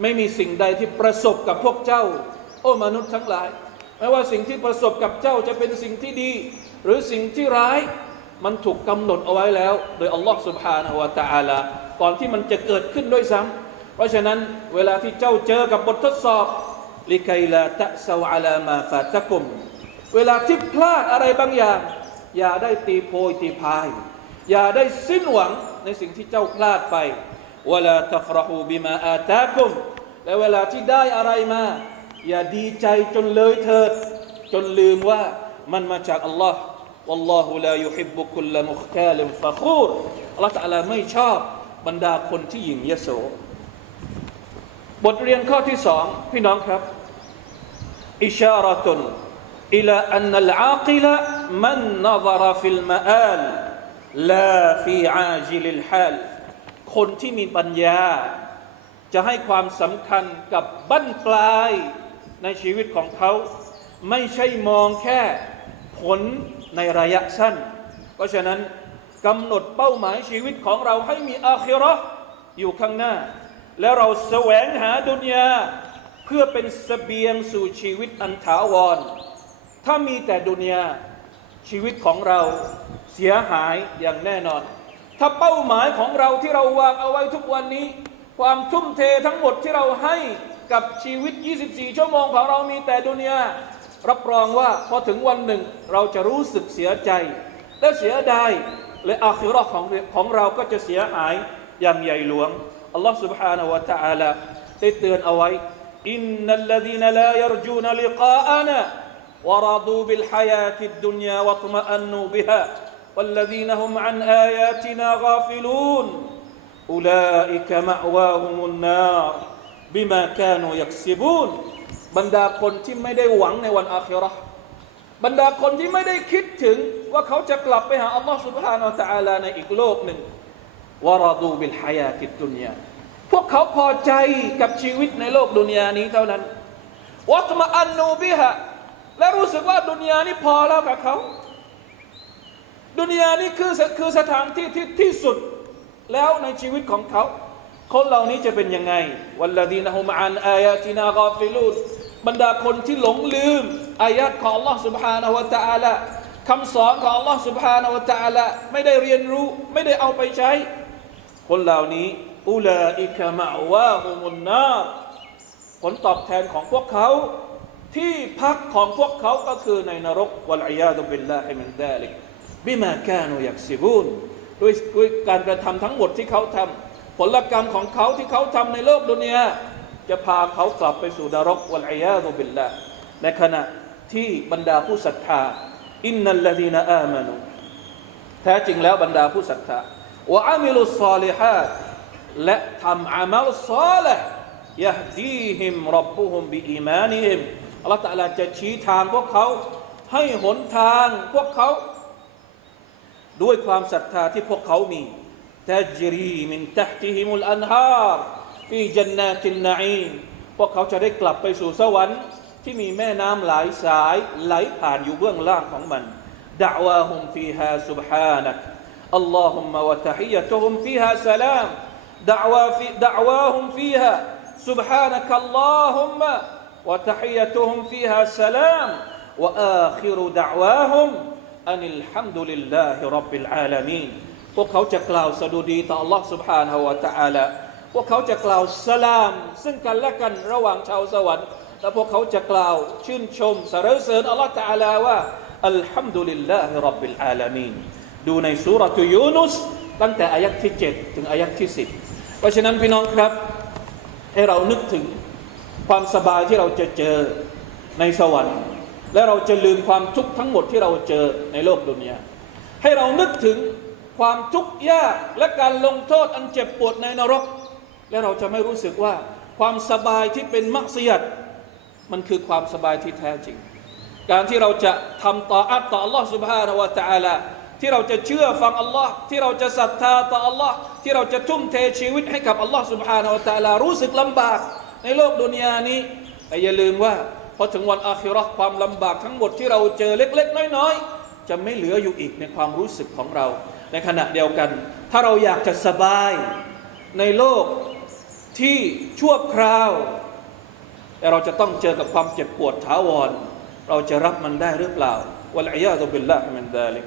ไม่มีสิ่งใดที่ประสบกับพวกเจ้า โอ้มนุษย์ทั้งหลาย ไม่ว่าสิ่งที่ประสบกับเจ้าจะเป็นสิ่งที่ดี หรือสิ่งที่ร้าย มันถูกกำหนดเอาไว้แล้ว โดยอัลลอฮ์สุบฮานะฮุวาตาอัลาก่อนที่มันจะเกิดขึ้นด้วยซ้ำเพราะฉะนั้นเวลาที่เจ้าเจอกับบททดสอบลิกไกลาตะซาวอาลามาฟาตะกุม เวลาที่พลาดอะไรบางอย่าง อย่าได้ตีโพยตีพาย อย่าได้สิ้นหวังในสิ่งที่เจ้าพลาดไป วลาตฟรหูบิมาอาตาคุมและเวลาที่ได้อะไรมา อย่าดีใจจนเลยเถิด จนลืมว่ามันมาจากอัลลอฮ์ والله لا يحب كل مختال فخور อัลลอฮ์ตะอาลาไม่ชอบบรรดาคนที่หยิ่งยโส บทเรียนข้อที่สองพี่น้องครับ อิชาระตุน إلى أن العاقل من نظر في المآل لا في عاجل الحال คนที่มีปัญญา จะให้ความสำคัญกับบั้นปลายในชีวิตของเขา ไม่ใช่มองแค่ผลในระยะสั้น เพราะฉะนั้นกำหนดเป้าหมายชีวิตของเราให้มีอาคิราะห์อยู่ข้างหน้า แล้วเราแสวงหาดุนยาเพื่อเป็นเสบียงสู่ชีวิตอันถาวร ถ้ามีแต่ดุนยาชีวิตของเราเสียหายอย่างแน่นอน ถ้าเป้าหมายของเราที่เราวางเอาไว้ทุกวันนี้ ความทุ่มเททั้งหมดที่เราให้กับชีวิต 24 ชั่วโมงของเรามีแต่ดุนยารับรองว่าพอถึงวันหนึ่งเราจะรู้สึกเสียใจ และเสียดายและอาคิเราะห์ของของเราก็จะเสียหายอย่างใหญ่หลวงอัลลอฮ์ سبحانه และ تعالى ได้เตือนเอาไว้อินนัลลดีนลายรจูนลิกาอานะ ورضوا بالحياة الدنيا واطمأنوا بها والذين هم عن آياتنا غافلون أولئك مأواهم النار بما كانوا يكسبون บรรดาคนที่ไม่ได้หวังในวันอาคิเราะห์บรรดาคนที่ไม่ได้คิดถึงว่าเขาจะกลับไปหาอัลลอฮ์ سبحانه และ تعالى ในอีกโลกหนึ่งวรดูบิลฮายาติดดุนยาพวกเขาพอใจกับชีวิตในโลกดุนยานี้เท่านั้นวัตมะอันนูบิฮะ และรู้สึกว่าดุนยานี้พอแล้วกับเขา ดุนยานี้คือคือสถานที่ที่ที่สุด แล้วในชีวิตของเขา คนเหล่านี้จะเป็นยังไง วัลลดีนะฮุมอันอายาตินากอฟิลูนบรรดาคนที่หลงลืม อายะของ Allah سبحانه และ تعالى คำสอนของ Allah سبحانه และ تعالى ไม่ได้เรียนรู้ ไม่ได้เอาไปใช้ คนเหล่านี้อุลาอิกะมะวาฮุมุนนาผลตอบแทนของพวกเขา ที่พักของพวกเขาก็คือในนรกวัลอียาดุบิลลาฮิมินดาลิก บิมาแกนูยักซิบูนด้วยด้วยการกระทำทั้งหมดที่เขาทำผลกรรมของเขาที่เขาทำในโลกดุนยาจะพาเขากลับไปสู่นรกวัลอียาดุบิลลาในขณะที่บรรดาผู้ศรัทธาอินนัลลดีนอามานูแท้จริงแล้วบรรดาผู้ศรัทธาวะอามิลุสซาลิฮาตและทำอามัลซาลิฮยะดีฮิมรับบุฮุมบิอีมานิฮิมอัลลอฮฺตะลาจะชี้ทางพวกเขาให้หนทางพวกเขา ด้วยความศรัทธาที่พวกเขามีตัจรีมินตัติฮิมุลอันฮาร์ฟีจันนาตินนาอีมพวกเขาจะได้กลับไปสู่สวรรค์ที่มีแม่น้ำหลายสายไหลผ่านอยู่เบื้องล่างของมันดะวาฮุมฟีฮาสุบฮานักอัลลอฮุมะวะตะฮิยะตุฮุมฟีฮาสลามดะวาฟีดะวาฮุมฟีฮา سبحانك اللهم وتحيتهم فيها سلام وآخر دعواهم أن الحمد لله رب العالمين พวกเขาจะกล่าวสดุดีต่อ Allah سبحانه และ تعالى พวกเขาจะกล่าวสลาม ซึ่งกันและกันระหว่างชาวสวรรค์ และพวกเขาจะกล่าวชื่นชมสรรเสริญ Allah تعالى ว่าอัลฮัมดุลิลลาฮิรับบิลอาลามีนดูในสุรทูยูนุสตั้งแต่อายักที่ 7 ถึงอายักที่ 10 เพราะฉะนั้นพี่น้องครับ ให้เรานึกถึงความสบายที่เราจะเจอในสวรรค์ และเราจะลืมความทุกข์ทั้งหมดที่เราเจอในโลกดุนยาให้เรานึกถึงความทุกข์ยากและการลงโทษอันเจ็บปวดในนรก และเราจะไม่รู้สึกว่าความสบายที่เป็นมักซิยัดมันคือความสบายที่แท้จริง การที่เราจะทำต่ออัตต่อ Allah سبحانه และ تعالى ที่เราจะเชื่อฟังอัลลอฮ์ที่เราจะศรัทธาต่ออัลลอฮ์ที่เราจะทุ่มเทชีวิตให้กับอัลลอฮ์ سبحانه และ تعالى รู้สึกลำบากในโลกดุนยานี้แต่อย่าลืมว่า พอถึงวันอาคิราะความลำบากทั้งหมดที่เราเจอเล็ก ๆ น้อย ๆ จะไม่เหลืออยู่อีกในความรู้สึกของเรา ในขณะเดียวกัน ถ้าเราอยากจะสบายในโลกที่ชั่วคราวแต่เราจะต้องเจอกับความเจ็บปวดถาวร เราจะรับมันได้หรือเปล่าวัลอียาตุบิลลามินดาลิก